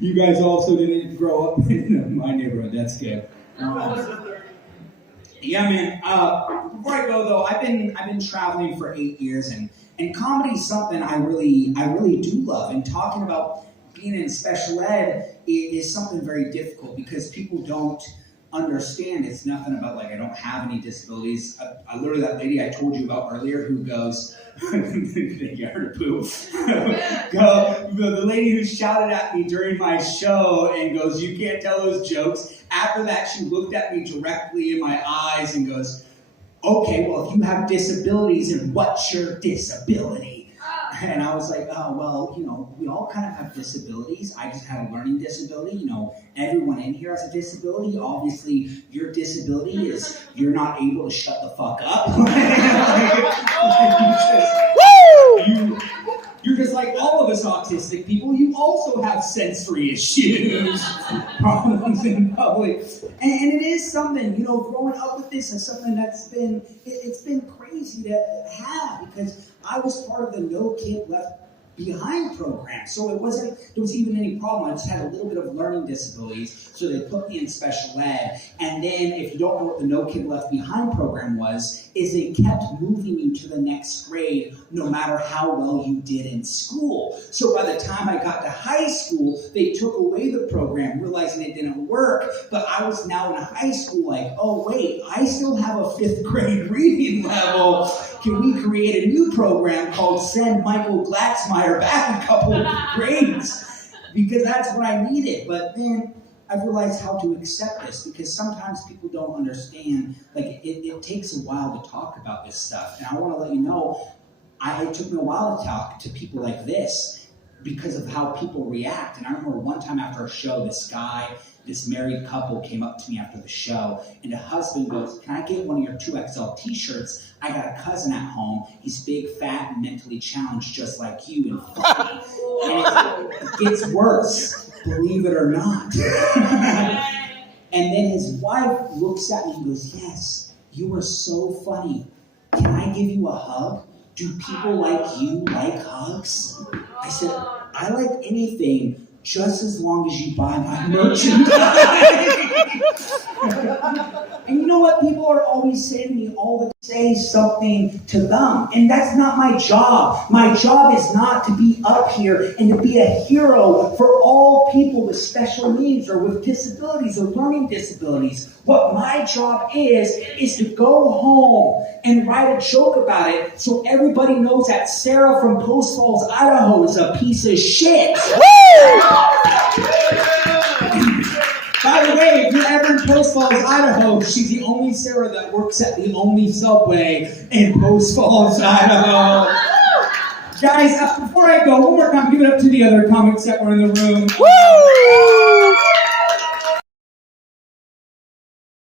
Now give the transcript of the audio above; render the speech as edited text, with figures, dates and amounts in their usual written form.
You guys also didn't grow up in my neighborhood. That's good. Yeah, man. Before I go though, I've been traveling for 8 years, and comedy is something I really do love. And talking about being in special ed is something very difficult because people don't understand. It's nothing about like I don't have any disabilities. I literally, that lady I told you about earlier who goes, you heard her poo. The lady who shouted at me during my show and goes, "You can't tell those jokes." After that, she looked at me directly in my eyes and goes, "Okay, well, if you have disabilities, and what's your disability?" And I was like, "Oh, well, we all kind of have disabilities. I just had a learning disability. Everyone in here has a disability. Obviously, your disability is you're not able to shut the fuck up." You're just like all of us autistic people. You also have sensory issues, problems in public. And it is something, growing up with this is something that's it's been crazy to have because I was part of the No Kid Left Behind program. So there was even any problem. I just had a little bit of learning disabilities, so they put me in special ed. And then, if you don't know what the No Kid Left Behind program was, is they kept moving you to the next grade no matter how well you did in school. So by the time I got to high school, they took away the program, realizing it didn't work. But I was now in high school like, oh wait, I still have a 5th grade reading level. Can we create a new program called Send Michael Glatzmeyer back a couple of grades? Because that's what I needed. But then I've realized how to accept this because sometimes people don't understand. Like, it takes a while to talk about this stuff. And I want to let you know, it took me a while to talk to people like this because of how people react. And I remember one time after a show, this married couple came up to me after the show, and the husband goes, "Can I get one of your 2XL t-shirts? I got a cousin at home. He's big, fat, and mentally challenged just like you and funny." And it gets worse, believe it or not. And then his wife looks at me and goes, "Yes, you are so funny. Can I give you a hug? Do people like you like hugs?" I said, "I like anything just as long as you buy my merchandise." And you know what? People are always saying to me say something to them. And that's not my job. My job is not to be up here and to be a hero for all people with special needs or with disabilities or learning disabilities. What my job is to go home and write a joke about it so everybody knows that Sarah from Post Falls, Idaho is a piece of shit. By the way, if you're ever in Post Falls, Idaho, she's the only Sarah that works at the only Subway in Post Falls, Idaho. Guys, before I go, one more time, give it up to the other comics that were in the room. Woo!